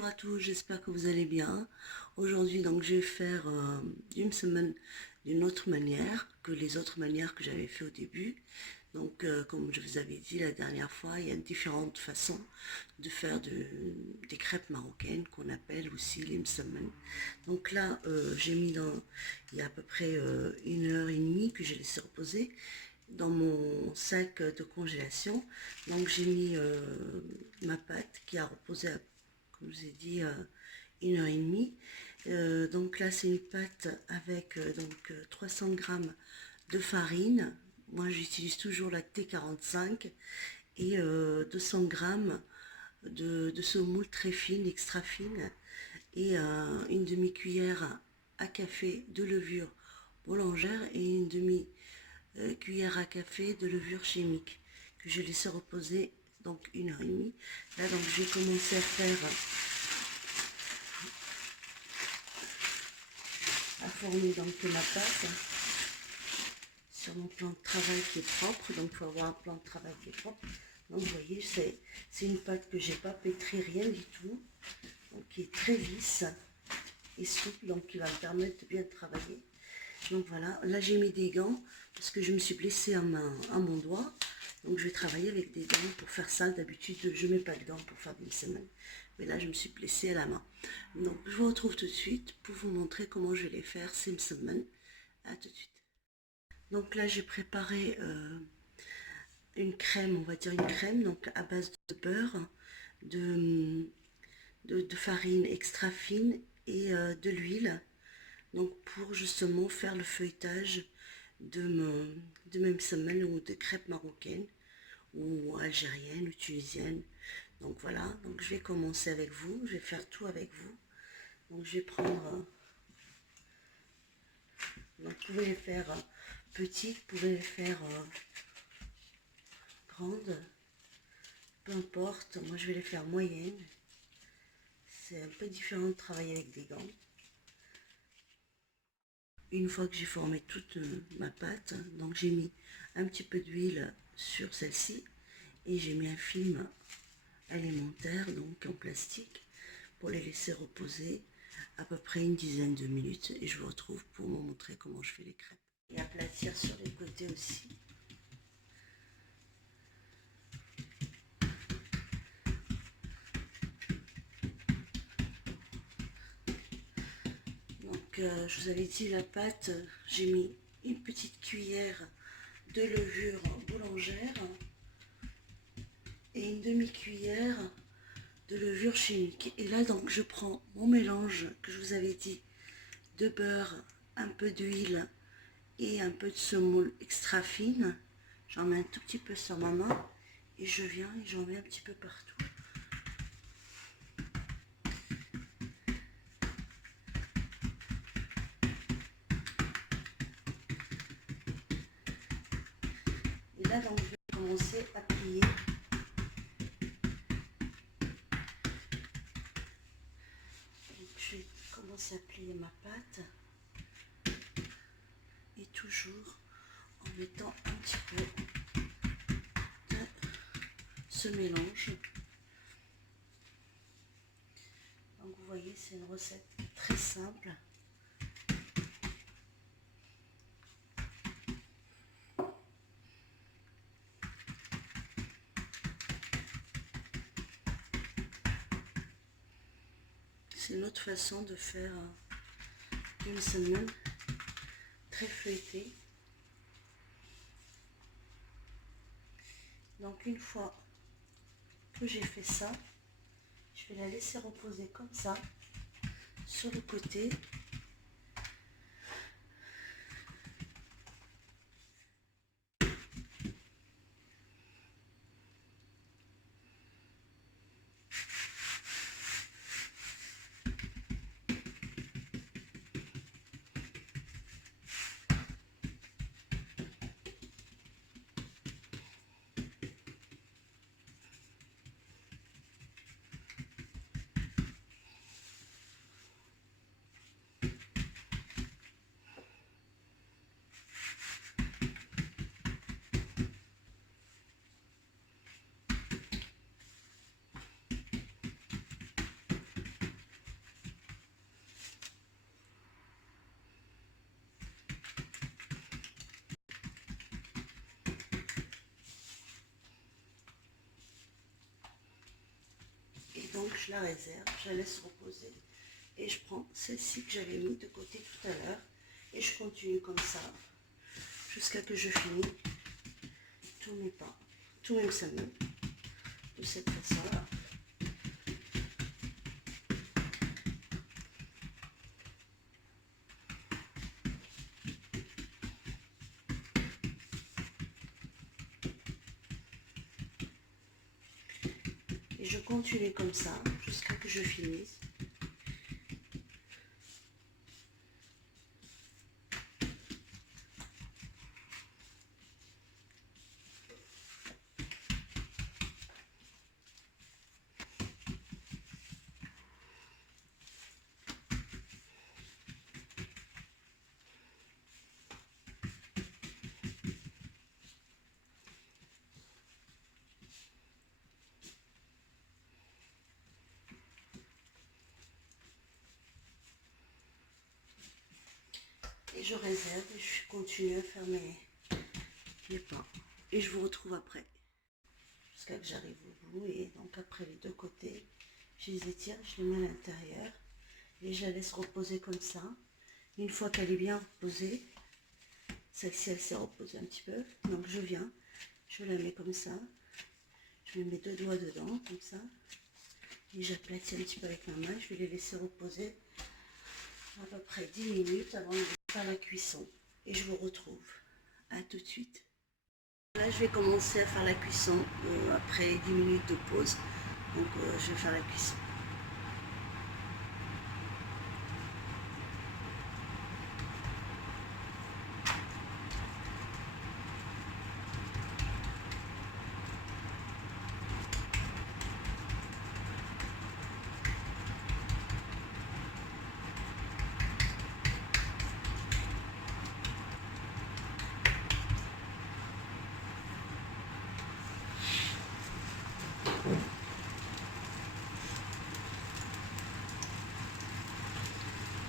Bonjour à tous, j'espère que vous allez bien. Aujourd'hui, donc, je vais faire une semaine d'une autre manière que les autres manières que j'avais fait au début. Donc, comme je vous avais dit la dernière fois, il y a différentes façons de faire des crêpes marocaines qu'on appelle aussi l'imsamen. Donc là, j'ai mis il y a à peu près 1 heure et demie que j'ai laissé reposer dans mon sac de congélation. Donc j'ai mis ma pâte qui a reposé, comme je vous ai dit, 1 heure et demie. Donc là c'est une pâte avec 300 grammes de farine. Moi j'utilise toujours la T45 et 200 grammes de semoule très fine, extra fine, et une demi-cuillère à café de levure boulangère et une demi-cuillère à café de levure chimique que je laisse reposer donc 1 heure et demie. Là donc j'ai commencé à former donc ma pâte sur mon plan de travail qui est propre. Donc il faut avoir un plan de travail qui est propre. Donc vous voyez, c'est une pâte que j'ai pas pétri, rien du tout, donc qui est très lisse et souple, donc qui va me permettre de bien travailler. Donc voilà, là j'ai mis des gants parce que je me suis blessée à mon doigt. Donc je vais travailler avec des gants pour faire ça. D'habitude je ne mets pas de gants pour faire une semaine. Mais là je me suis blessée à la main. Donc je vous retrouve tout de suite pour vous montrer comment je vais les faire ces semaines. À tout de suite. Donc là j'ai préparé une crème, on va dire une crème, donc à base de beurre, de farine extra fine et de l'huile. Donc pour justement faire le feuilletage de même semaine ou de crêpes marocaines ou algériennes ou tunisiennes. Donc voilà, donc je vais commencer avec vous, je vais faire tout avec vous. Donc je vais prendre, donc vous pouvez les faire petites, vous pouvez les faire grandes, peu importe, moi je vais les faire moyennes. C'est un peu différent de travailler avec des gants. Une fois que j'ai formé toute ma pâte, donc j'ai mis un petit peu d'huile sur celle-ci et j'ai mis un film alimentaire, donc en plastique, pour les laisser reposer à peu près une dizaine de minutes et je vous retrouve pour vous montrer comment je fais les crêpes. Et aplatir sur les côtés aussi. Donc je vous avais dit la pâte, j'ai mis une petite cuillère de levure boulangère et une demi-cuillère de levure chimique. Et là donc je prends mon mélange que je vous avais dit de beurre, un peu d'huile et un peu de semoule extra fine. J'en mets un tout petit peu sur ma main et je viens et j'en mets un petit peu partout. Et là donc je vais commencer à plier. Donc, je vais commencer à plier ma pâte et toujours en mettant un petit peu de ce mélange. Donc vous voyez, c'est une recette très simple. C'est une autre façon de faire une semaine très feuilletée. Donc une fois que j'ai fait ça, je vais la laisser reposer comme ça sur le côté. donc je la réserve, je la laisse reposer. Et je prends celle-ci que j'avais mis de côté tout à l'heure. Et je continue comme ça, jusqu'à que je finis tous mes pas, tous mes semaines, de cette façon-là. Et je continue comme ça jusqu'à que je finisse. Et je réserve et je continue à faire mes pas. Et je vous retrouve après. Jusqu'à que j'arrive au bout. Et donc après les deux côtés, je les étire, je les mets à l'intérieur. Et je la laisse reposer comme ça. Une fois qu'elle est bien reposée, celle-ci elle s'est reposée un petit peu. Donc je viens, je la mets comme ça. Je mets mes deux doigts dedans, comme ça. Et j'aplatis un petit peu avec ma main. Je vais les laisser reposer à peu près 10 minutes avant de faire la cuisson. Et je vous retrouve. À tout de suite. Là, je vais commencer à faire la cuisson après 10 minutes de pause. Donc, je vais faire la cuisson.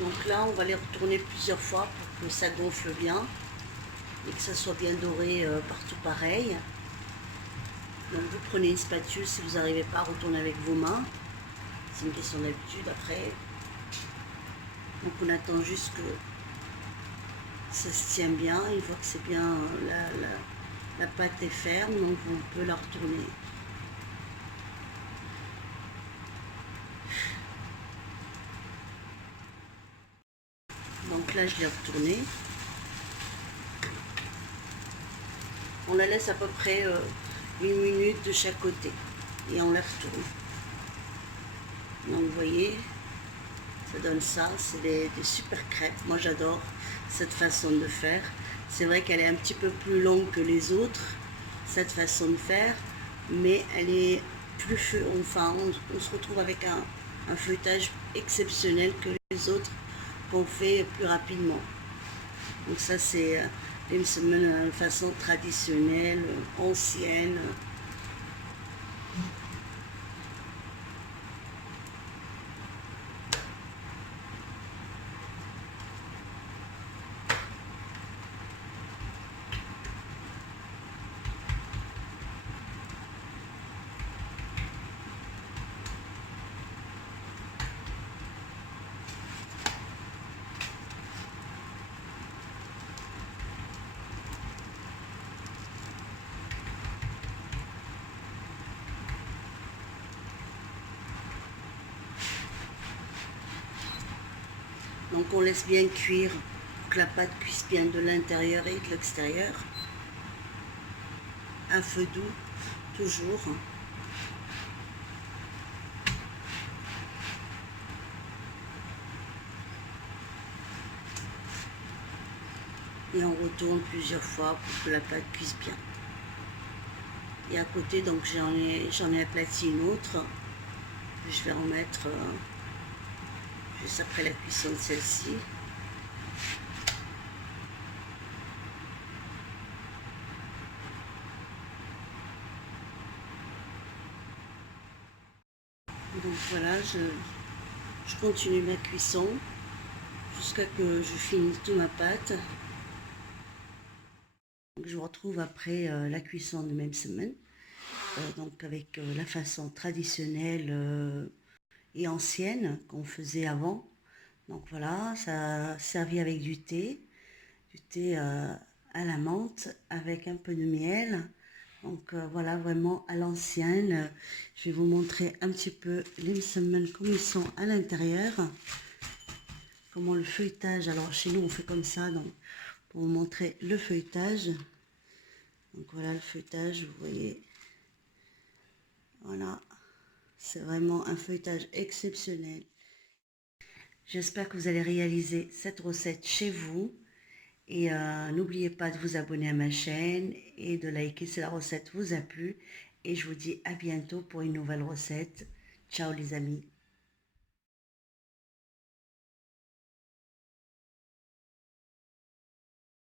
Donc là, on va les retourner plusieurs fois pour que ça gonfle bien et que ça soit bien doré partout pareil. Donc vous prenez une spatule si vous n'arrivez pas à retourner avec vos mains. C'est une question d'habitude après. Donc on attend juste que ça se tient bien. Une fois que c'est bien, la pâte est ferme, donc on peut la retourner. Donc là, je l'ai retournée. On la laisse à peu près 1 minute de chaque côté. Et on la retourne. Donc vous voyez, ça donne ça. C'est des super crêpes. Moi, j'adore cette façon de faire. C'est vrai qu'elle est un petit peu plus longue que les autres, cette façon de faire. Mais elle est plus feu. Enfin, on se retrouve avec un feuilletage exceptionnel que les autres qu'on fait plus rapidement. Donc ça c'est une façon traditionnelle, ancienne. Donc on laisse bien cuire pour que la pâte cuise bien de l'intérieur et de l'extérieur. Un feu doux, toujours. Et on retourne plusieurs fois pour que la pâte cuise bien. Et à côté, donc j'en ai aplati une autre. Je vais en mettre juste après la cuisson de celle-ci. Donc voilà, je continue ma cuisson jusqu'à que je finisse toute ma pâte. Donc je vous retrouve après la cuisson de même semaine. donc avec la façon traditionnelle et ancienne qu'on faisait avant. Donc voilà, ça servi avec du thé à la menthe avec un peu de miel. Donc voilà, vraiment à l'ancienne. Je vais vous montrer un petit peu les msemen comme ils sont à l'intérieur. Comment le feuilletage, alors chez nous on fait comme ça, donc pour vous montrer le feuilletage. Donc voilà le feuilletage, vous voyez. Voilà, c'est vraiment un feuilletage exceptionnel. J'espère que vous allez réaliser cette recette chez vous. Et n'oubliez pas de vous abonner à ma chaîne et de liker si la recette vous a plu. Et je vous dis à bientôt pour une nouvelle recette. Ciao les amis.